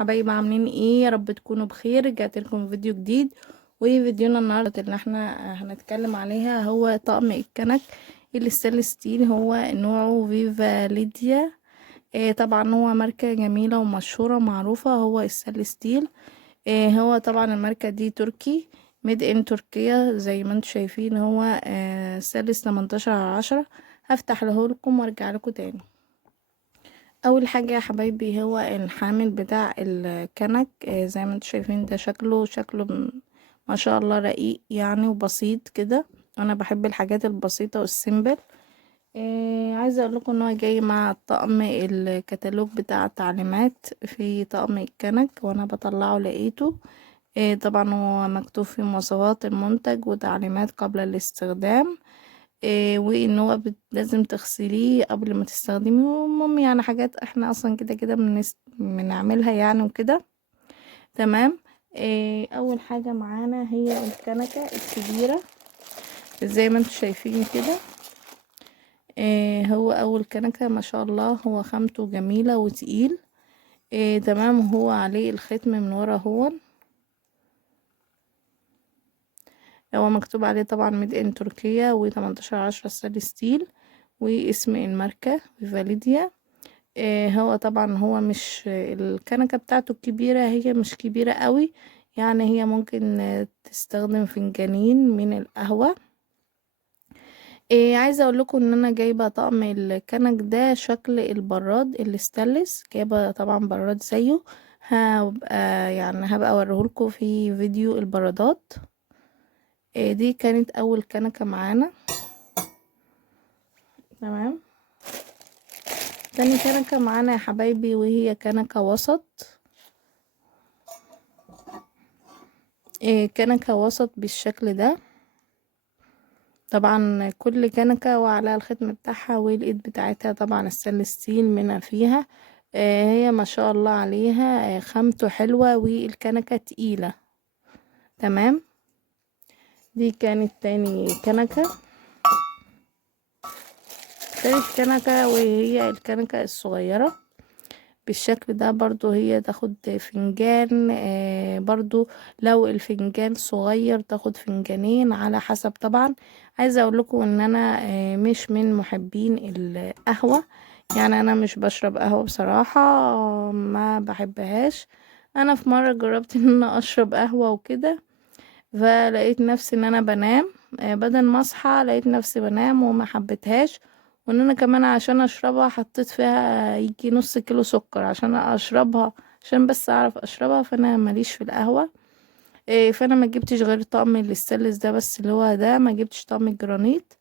حبايبي عاملين ايه؟ يا رب تكونوا بخير. رجعت لكم فيديو جديد، وفيديونا النهارده اللي احنا هنتكلم عليها هو طقم الكنك الستانلس ستيل. هو نوعه فيفا ليديا. طبعا هو ماركة جميلة ومشهورة معروفة، هو الستانلس ستيل. هو طبعا الماركة دي تركي، ميد ان تركيا زي ما انتم شايفين. هو ستانلس 18/10. هفتح لكم وارجع لكم تاني. اول حاجه يا حبايبي هو الحامل بتاع الكنك. زي ما انتم شايفين ده شكله ما شاء الله رقيق يعني وبسيط كده. انا بحب الحاجات البسيطه والسيمبل. عايزه اقول لكم ان هو جاي مع طقم الكتالوج بتاع التعليمات في طقم الكنك، وانا بطلعه لقيته. طبعا هو مكتوب في مواصفات المنتج وتعليمات قبل الاستخدام. وان هو لازم تغسليه قبل ما تستخدميه. المهم يعني حاجات احنا اصلا كده كده بنعملها يعني وكده. تمام. اول حاجة معانا هي الكنكة الكبيرة زي ما انتم شايفين كده. هو اول كنكة ما شاء الله، هو خامته جميلة وتقيل. تمام. هو عليه الختم من ورا. هو مكتوب عليه طبعا ميد ان تركيا و18/10 ستانلس ستيل، واسم الماركة فاليديا. هو طبعا هو مش الكنكة بتاعته الكبيرة، هي مش كبيرة قوي يعني. هي ممكن تستخدم فنجانين من القهوة. عايزة اقول لكم ان انا جايبة طقم الكنك ده شكل البراد الاستانلس، جايبة طبعا براد زيه. هبقى اوريهولكم في فيديو البرادات. دي كانت اول كنكة معانا. تمام. تاني كنكة معانا يا حبايبي وهي كنكة وسط. كنكة وسط بالشكل ده. طبعا كل كنكة وعلى الختم بتاعها والايد بتاعتها طبعا الستانلس ستيل منها فيها. هي ما شاء الله عليها. خامته حلوة والكنكة تقيلة. تمام. دي كانت تاني كنكة. تالت كنكة وهي الكنكة الصغيرة بالشكل ده برضو. هي تاخد فنجان برضو. لو الفنجان صغير تاخد فنجانين على حسب طبعا. عايزة اقول لكم ان انا مش من محبين القهوة يعني. انا مش بشرب قهوة بصراحة، ما بحبهاش. انا في مرة جربت ان انا اشرب قهوة وكده، فلقيت نفسي ان انا بنام. بدل ما اصحى لقيت نفسي بنام وما حبيتهاش. وان انا كمان عشان اشربها حطيت فيها يجي نص كيلو سكر عشان اشربها، عشان بس اعرف اشربها. فانا ماليش في القهوة. فانا ما جبتش غير طقم الاستانلس ده بس، اللي هو ده. ما جبتش طقم الجرانيت.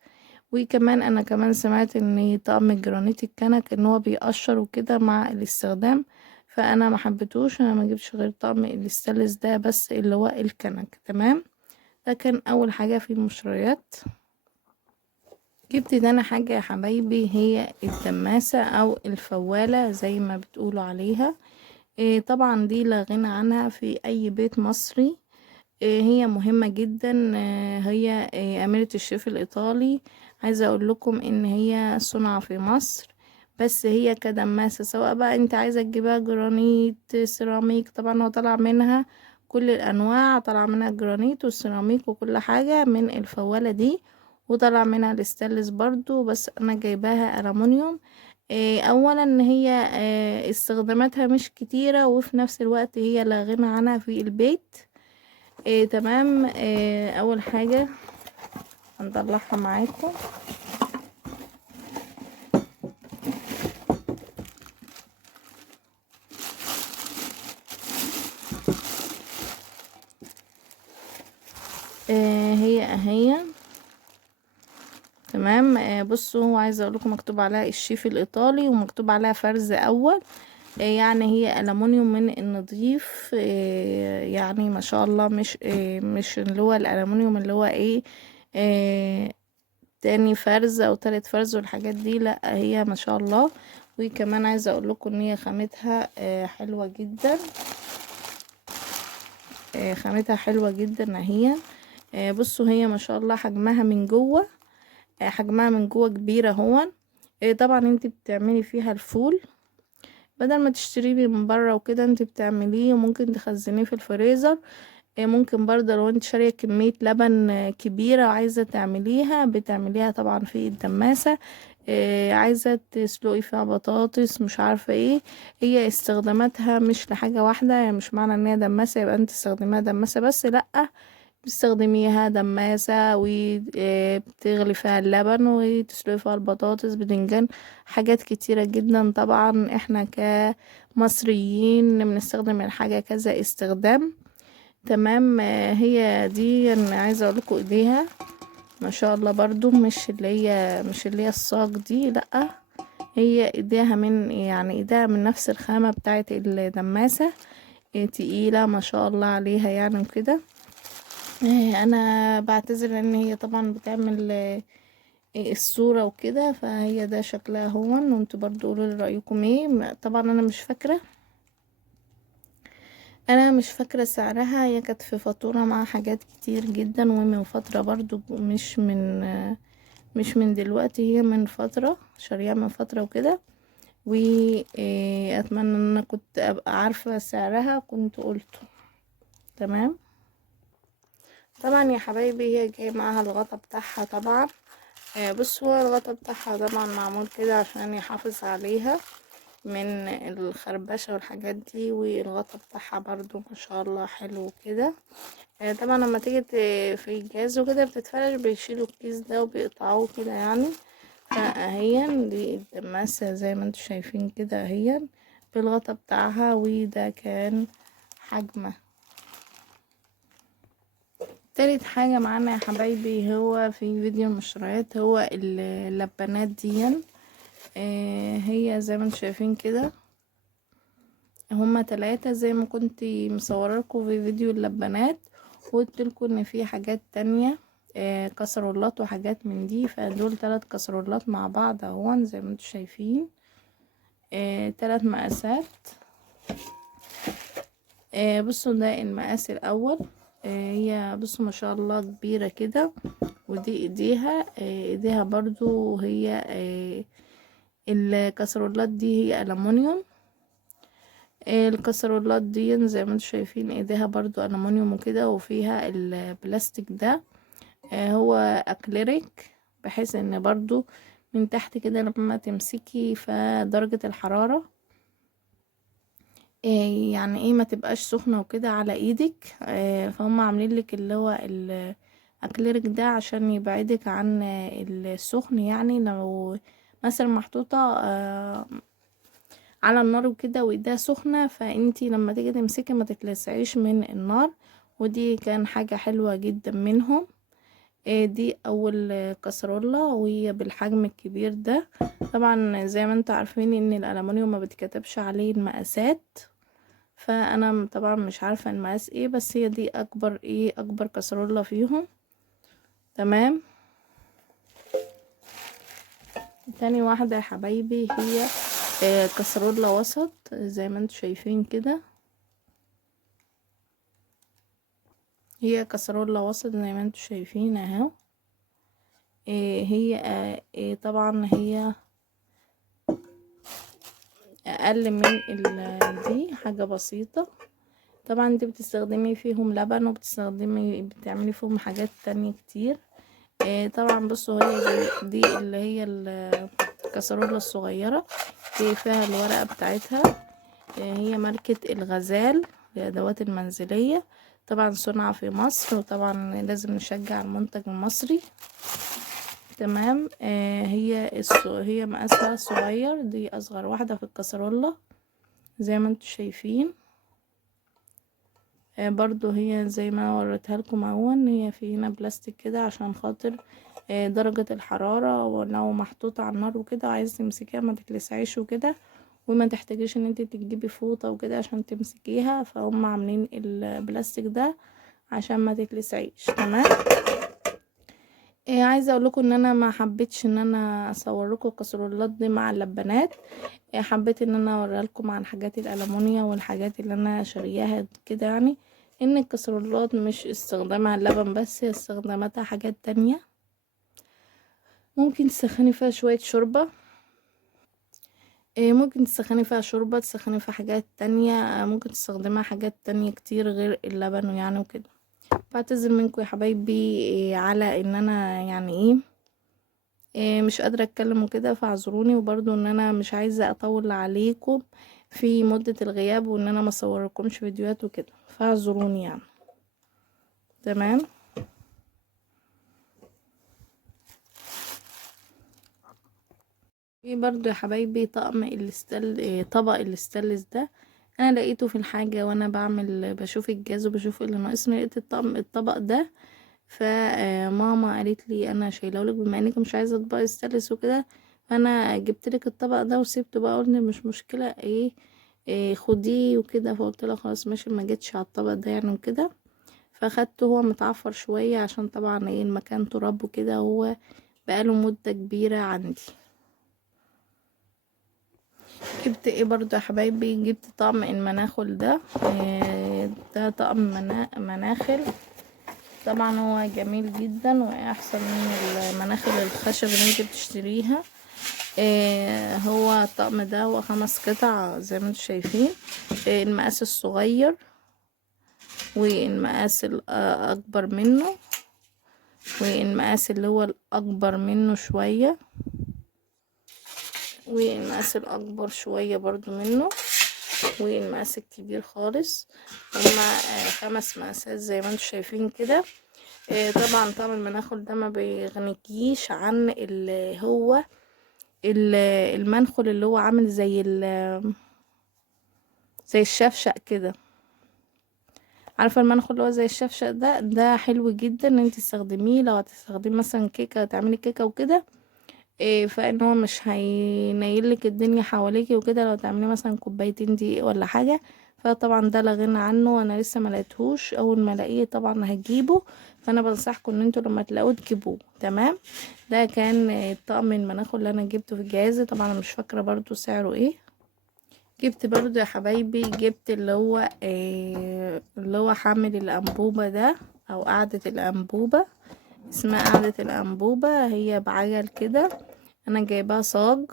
وكمان انا كمان سمعت ان طقم الجرانيت الكنك ان هو بيقشر وكده مع الاستخدام، فانا ما حبيتوش. انا ما جبتش غير طقم الاستانلس ده بس، اللي هو الكنك. تمام. ده كان اول حاجة في المشتريات. جبت تاني حاجة يا حبايبي هي الدماسة او الفوالة زي ما بتقولوا عليها. طبعا دي لا غنى عنها في اي بيت مصري. هي مهمة جدا. هي أميرة الشيف الإيطالي. عايزة أقول لكم إن هي صنع في مصر، بس هي كدماسة. سواء بقى انت عايزة تجيبها جرانيت سيراميك، طبعا هو طلع منها كل الأنواع. طلع منها جرانيت والسيراميك وكل حاجة من الفوالة دي، وطلع منها الستانلس برضو، بس أنا جايباها ألمونيوم. أولا إن هي استخداماتها مش كتيرة، وفي نفس الوقت هي لا غنى عنها في البيت. تمام. اول حاجة هنطلعها معاكم. هي اهي. تمام. بصوا، هو عايزه اقول لكم مكتوب عليها الشيف الايطالي ومكتوب عليها فرز اول. يعني هي ألمونيوم من النظيف. يعني ما شاء الله، مش اللي هو الألمونيوم اللي هو ايه آه، تاني فرز او تالت فرز والحاجات دي. لا، هي ما شاء الله. وكمان عايزه اقول لكم ان هي خامتها حلوه جدا. خامتها حلوة جدا اهي. بصوا، هي ما شاء الله حجمها من جوه. حجمها من جوه كبيرة هون. طبعا انت بتعملي فيها الفول. بدل ما تشتريه من بره وكده انت بتعمليه، وممكن تخزنيه في الفريزر. ممكن برضه لو انت شارية كمية لبن كبيرة وعايزة تعمليها، بتعمليها طبعا في الدماسة. عايزة تسلقي فيها بطاطس، مش عارفة ايه. هي استخداماتها مش لحاجة واحدة، يعني مش معنى ان هي دماسة يبقى انت تستخدميها دماسة بس، لأ. بتستخدميها دماسة وبتغلي فيها اللبن وتسلقي فيها البطاطس، بدنجان، حاجات كتيرة جدا. طبعا احنا كمصريين بنستخدم الحاجة كذا استخدام. تمام. هي دي انا عايزة اقولكوا ايديها ما شاء الله برضو، مش اللي هي الصاج دي، لأ. هي ايديها من نفس الخامة بتاعت الدماسة. تقيلة ما شاء الله عليها يعني وكده. انا بعتذر ان هي طبعا بتعمل الصورة وكده، فهي ده شكلها هون، وانتوا برضو قولوا لي رأيكم ايه. طبعا انا مش فاكرة سعرها. هي كانت في فاتورة مع حاجات كتير جدا، ومن فترة برضو، مش من دلوقتي، هي من فترة شاريها من فترة وكده. واتمنى ان انا كنت ابقى عارفة سعرها كنت قلته. تمام. طبعا يا حبايبي هي جاي معاها الغطا بتاعها طبعا. بص، هو الغطا بتاعها طبعا معمول كده عشان يحافظ عليها من الخربشة والحاجات دي، والغطا بتاعها برضو ما شاء الله حلو كده. طبعا لما تيجي في الجهاز وكده بتتفرج، بيشيلوا الكيس ده وبيقطعوه كده يعني. فاهيا دي الدماسة زي ما انتوا شايفين كده اهيا بالغطا بتاعها، وده كان حجمه. تالت حاجة معانا يا حبايبي هو في فيديو المشتريات، هو اللبانات دي. هي زي ما انتم شايفين كده، هما 3 زي ما كنت مصوره لكم في فيديو اللبانات، وقلت لكم ان في حاجات تانية كسرولات وحاجات من دي. فدول 3 كسرولات مع بعض اهون زي ما انتم شايفين. 3 مقاسات. بصوا ده المقاس الاول. هي بصوا ما شاء الله كبيرة كده. ودي ايديها. ايديها برضو هي الكسرولات دي هي ألمونيوم. الكسرولات دي زي ما انتم شايفين ايديها برضو ألمونيوم وكده، وفيها البلاستيك ده هو اكليريك، بحيث ان برضو من تحت كده لما تمسكي فدرجة الحرارة يعني ايه ما تبقاش سخنة وكده على ايدك. فهم عاملين لك اللي هو الاكليريك ده عشان يبعدك عن السخن. يعني لو مثلا محطوطة على النار وكده وايديها سخنة، فانتي لما تيجي تمسكي ما تتلسعيش من النار. ودي كان حاجة حلوة جدا منهم. دي اول كسرولة وهي بالحجم الكبير ده. طبعا زي ما انتوا عارفين ان الالومنيوم ما بتكتبش عليه المقاسات، فانا طبعا مش عارفة المقاس ايه، بس هي دي اكبر كسرولة فيهم. تمام. تاني واحدة يا حبايبي هي كسرولة وسط زي ما انتوا شايفين كده. هي كسرولة وسط زي ما انتوا شايفين اهو. هي طبعا هي اقل من دي حاجة بسيطة. طبعا انت بتستخدمي فيهم لبن، بتعملي فيهم حاجات تانية كتير. طبعا بصوا هي دي اللي هي الكسرولة الصغيرة. هي فيها الورقة بتاعتها. هي ماركة الغزال للأدوات المنزلية. طبعا صنع في مصر، وطبعا لازم نشجع المنتج المصري. تمام. هي مقاسها صغير، دي اصغر واحدة في الكسرولة زي ما انتوا شايفين. برضو هي زي ما وريتها لكم اهون، هي في هنا بلاستيك كده عشان خاطر درجة الحرارة، ولو محطوطة على النار وكده عايز تمسكيها ما تتلسعيش وكده، وما تحتاجيش ان انت تجيبي فوطة وكده عشان تمسكيها. فهم عاملين البلاستيك ده عشان ما تتلسعيش. تمام. عايزه اقول لكم ان انا ما حبيتش ان انا اصور لكم الكسرولات دي مع اللبانات. حبيت ان انا اوريها لكم عن حاجات الالومنيا والحاجات اللي انا شارياها كده، يعني ان الكسرولات مش استخدامها اللبن بس، هي استخداماتها حاجات تانية. ممكن تسخني فيها شويه شوربه. ممكن تسخني فيها شوربة، تسخني فيها حاجات تانية، ممكن تستخدمها حاجات تانية كتير غير اللبن يعني وكده. بعتذر منكم يا حبايبي على ان انا يعني مش قادرة اتكلم وكده، فاعذروني. وبرضو ان انا مش عايزة اطول عليكم في مدة الغياب، وان انا ما اصوركمش فيديوهات وكده، فاعذروني يعني. تمام. في برضو يا حبايبي طقم طبق الاستانلس ده، انا لقيته في الحاجة وانا بعمل بشوف الجاز وبشوف اللي ناقصني، لقيت الطبق ده. فماما قالت لي انا شايله لك بما انك مش عايزه اطباق استانلس وكده، فانا جبت لك الطبق ده وسيبته بقى. قلنا مش مشكله، خديه وكده. فقلت لها خلاص ماشي، ما جتش على الطبق ده يعني وكده. فاخدته، هو متعفر شويه عشان طبعا المكان تراب وكده، هو بقاله مده كبيره عندي. جبت برضو يا حبايبي، جبت طقم المناخل ده. ده طقم مناخل. طبعا هو جميل جدا واحسن من المناخل الخشب اللي انت بتشتريها. هو الطقم ده هو 5 قطع زي ما انتم شايفين. المقاس الصغير، والمقاس الاكبر منه، والمقاس اللي هو الاكبر منه شوية، والمقاس الاكبر شوية برضو منه، والمقاس الكبير خالص. هما 5 مقاسات زي ما انتم شايفين كده. طبعا طقم المناخل ده ما بيغنيكيش عن اللي هو المنخل اللي هو عامل زي الشفشق كده. عارفه المنخل اللي هو زي الشفشق ده حلو جدا ان انت تستخدميه لو هتستخدمي مثلا كيكه، تعملي كيكه وكده. فان هو مش هينيلك الدنيا حواليكي وكده لو تعملي مثلا كوبايتين دقيق ولا حاجه. فطبعا ده لا غنى عنه، انا لسه ما لقيتهوش، اول ما الاقيه طبعا هجيبه. فانا بنصحكم ان انتوا لما تلاقوه تجيبوه. تمام. ده كان طقم المناخل اللي انا جبته في الجهاز. طبعا انا مش فاكره برضو سعره ايه. جبت برضو يا حبايبي، جبت اللي هو حامل الانبوبه ده، او قاعده الانبوبه. اسمها قاعده الانبوبه، هي بعجل كده. انا جايباها صاج.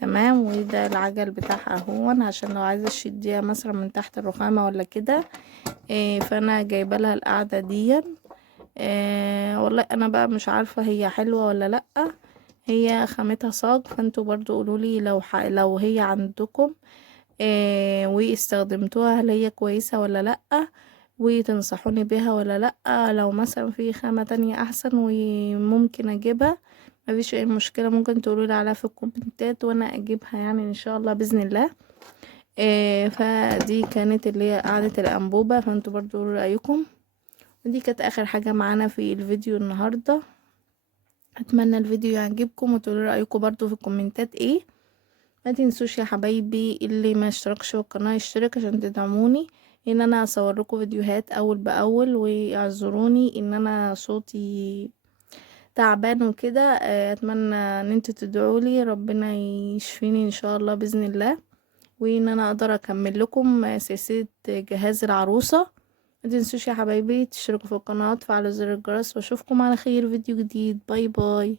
تمام. وده العجل بتاعها هون، عشان لو عايزه تشديها مثلا من تحت الرخامه ولا كده. فانا جايبه لها القاعده دي. والله انا بقى مش عارفه هي حلوه ولا لا. هي خامتها صاج، فانتوا برضو قولولي لو هي عندكم واستخدمتوها، هل هي كويسه ولا لا، وتنصحوني بيها ولا لا. لو مثلا في خامه تانية احسن وممكن اجيبها، مفيش اي مشكله، ممكن تقولولي عليها في الكومنتات وانا اجيبها يعني ان شاء الله باذن الله. فدي كانت اللي هي قاعده الانبوبه، فانتوا برضو قولوا رايكم. ودي كانت اخر حاجه معانا في الفيديو النهارده. اتمنى الفيديو يعجبكم، وتقولوا رايكم برضو في الكومنتات ايه. ما تنسوش يا حبايبي اللي ما اشتركش في القناه يشترك عشان تدعموني ان انا اصور لكم فيديوهات اول باول. واعذروني ان انا صوتي تعبان وكده. اتمنى ان انتوا تدعوا لي ربنا يشفيني ان شاء الله باذن الله، وان انا اقدر اكمل لكم سلسله جهاز العروسه. ما تنسوش يا حبايبي تشتركوا في القناه وتفعلوا زر الجرس، واشوفكم على خير فيديو جديد. باي باي.